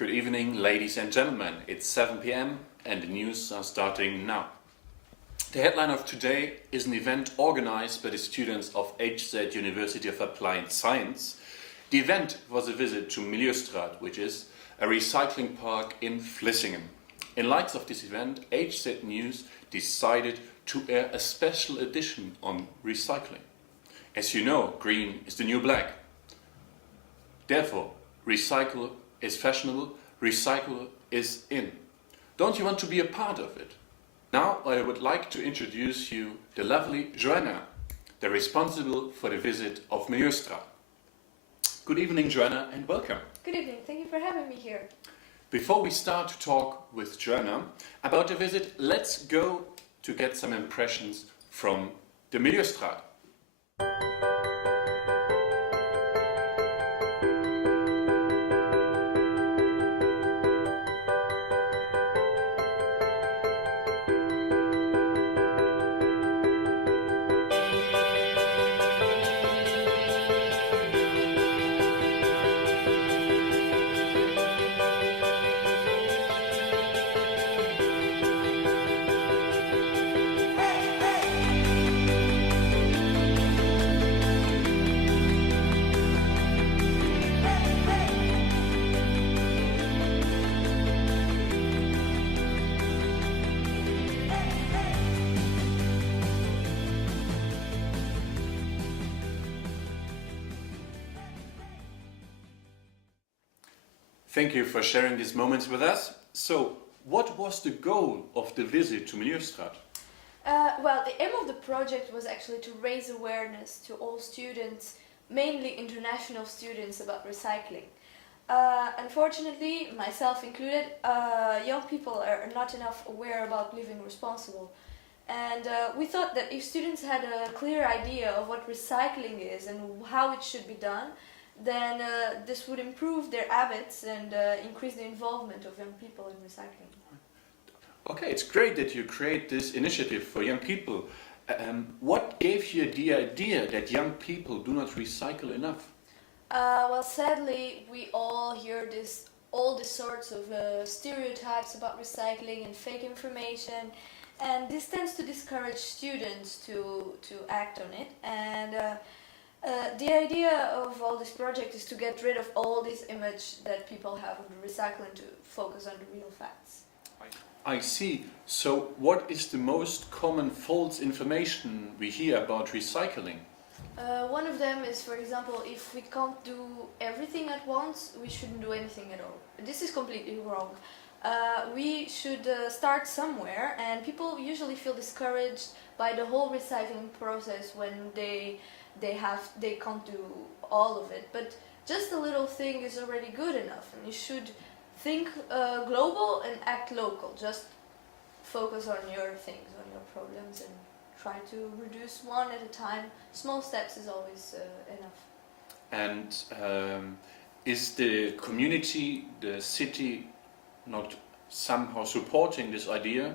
Good evening, ladies and gentlemen. It's 7 p.m. and the news are starting now. The headline of today is an event organized by the students of HZ University of Applied Science. The event was a visit to Milieustraat, which is a recycling park in Vlissingen. In light of this event, HZ News decided to air a special edition on recycling. As you know, green is the new black. Therefore, recycle is fashionable, recycle is in. Don't you want to be a part of it? Now I would like to introduce you the lovely Joana, the responsible for the visit of Milieustraat. Good evening, Joana, and welcome. Good evening, thank you for having me here. Before we start to talk with Joana about the visit, let's go to get some impressions from the Milieustraat. Thank you for sharing these moments with us. So, what was the goal of the visit to Milieustraat? Well, the aim of the project was actually to raise awareness to all students, mainly international students, about recycling. Unfortunately, myself included, young people are not enough aware about living responsible. And we thought that if students had a clear idea of what recycling is and how it should be done, then this would improve their habits and increase the involvement of young people in recycling. Okay, it's great that you create this initiative for young people. What gave you the idea that young people do not recycle enough? Well, sadly, we all hear all these sorts of stereotypes about recycling and fake information, and this tends to discourage students to act on it. And the idea of all this project is to get rid of all this image that people have of recycling to focus on the real facts. I see. So what is the most common false information we hear about recycling? One of them is, for example, if we can't do everything at once, we shouldn't do anything at all. This is completely wrong. We should start somewhere, and people usually feel discouraged by the whole recycling process when they can't do all of it, but just a little thing is already good enough, and you should think global and act local. Just focus on your things, on your problems, and try to reduce one at a time. Small steps is always enough. And is the community, the city, not somehow supporting this idea?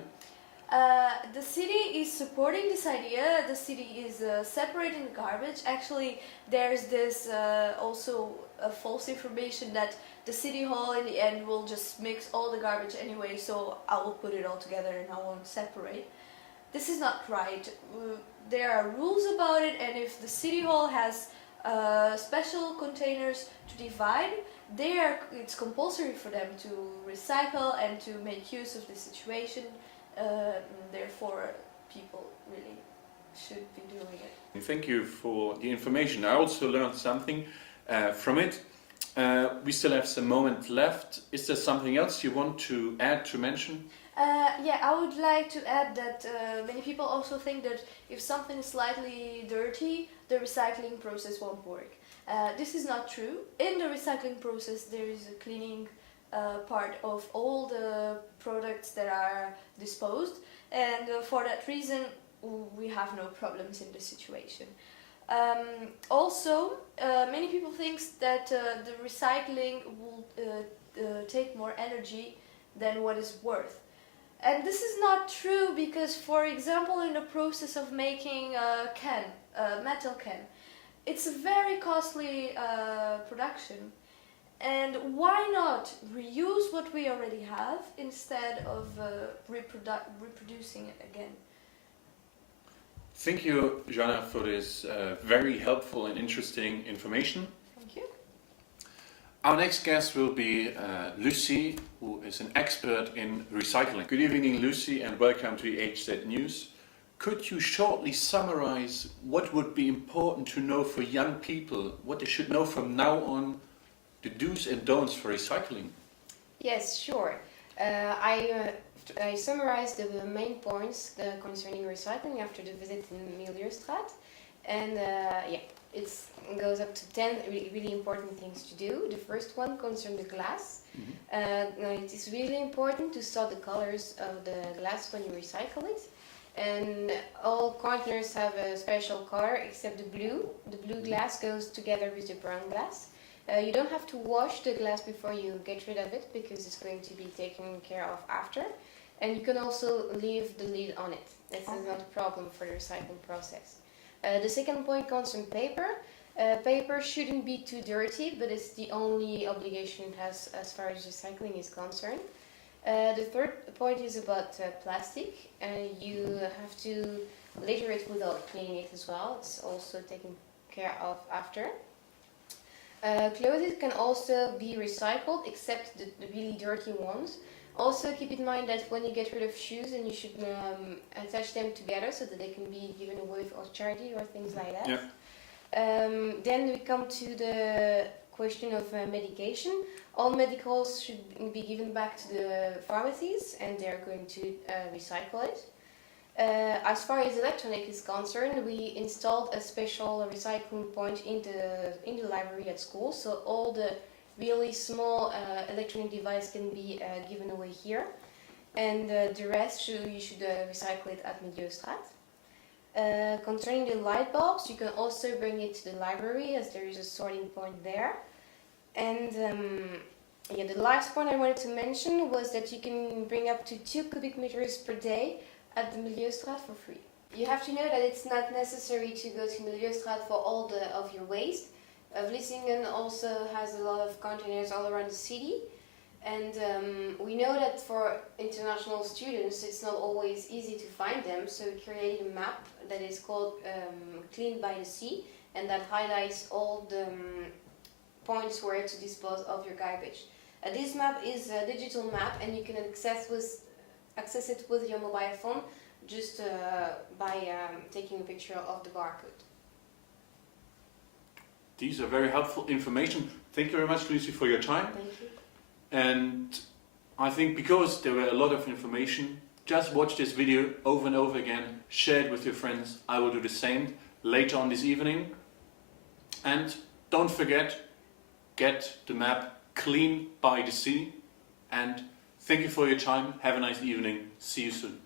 The city is supporting this idea. The city is separating the garbage. Actually, there's this also a false information that the city hall in the end will just mix all the garbage anyway, so I will put it all together and I won't separate. This is not right. There are rules about it, and if the city hall has special containers to divide, it's compulsory for them to recycle and to make use of the situation. Therefore, people really should be doing it. Thank you for the information. I also learned something from it. We still have some moment left. Is there something else you want to add, to mention? Yeah, I would like to add that many people also think that if something is slightly dirty, the recycling process won't work. This is not true. In the recycling process, there is a cleaning part of all the products that are disposed, and for that reason we have no problems in this situation. Also, many people think that the recycling will take more energy than what is worth. And this is not true because, for example, in the process of making a metal can, it's a very costly production. And why not reuse what we already have instead of reproducing it again? Thank you, Joana, for this very helpful and interesting information. Thank you. Our next guest will be Lucie, who is an expert in recycling. Good evening, Lucie, and welcome to the HZ News. Could you shortly summarize what would be important to know for young people, what they should know from now on, the do's and don'ts for recycling? Yes, sure. I summarized the main points concerning recycling after the visit in Milieustraat. And it goes up to 10 really important things to do. The first one concerns the glass. It is really important to sort the colors of the glass when you recycle it. And all containers have a special color except the blue. The blue glass goes together with the brown glass. You don't have to wash the glass before you get rid of it because it's going to be taken care of after. And you can also leave the lid on it. This is not a problem for the recycling process. The second point concerns paper. Paper shouldn't be too dirty, but it's the only obligation it has as far as recycling is concerned. The third point is about plastic. You have to litter it without cleaning it as well. It's also taken care of after. Clothes can also be recycled, except the really dirty ones. Also keep in mind that when you get rid of shoes, then you should attach them together so that they can be given away for charity or things like that. Yeah. Then we come to the question of medication. All medicals should be given back to the pharmacies and they're going to recycle it. As far as electronic is concerned, we installed a special recycling point in the library at school, so all the really small electronic device can be given away here, and the rest you should recycle it at Milieustraat. Concerning the light bulbs, you can also bring it to the library as there is a sorting point there. And the last point I wanted to mention was that you can bring up to 2 cubic meters per day at the Milieustraat for free. You have to know that it's not necessary to go to Milieustraat for all of your waste. Vlissingen also has a lot of containers all around the city, and we know that for international students it's not always easy to find them, so we created a map that is called Clean by the Sea, and that highlights all the points where to dispose of your garbage. This map is a digital map and you can access it with your mobile phone just by taking a picture of the barcode. These are very helpful information. Thank you very much, Lucie, for your time. Thank you. And I think because there were a lot of information, just watch this video over and over again, share it with your friends. I will do the same later on this evening. And don't forget, get the map Clean by the Sea. And thank you for your time. Have a nice evening. See you soon.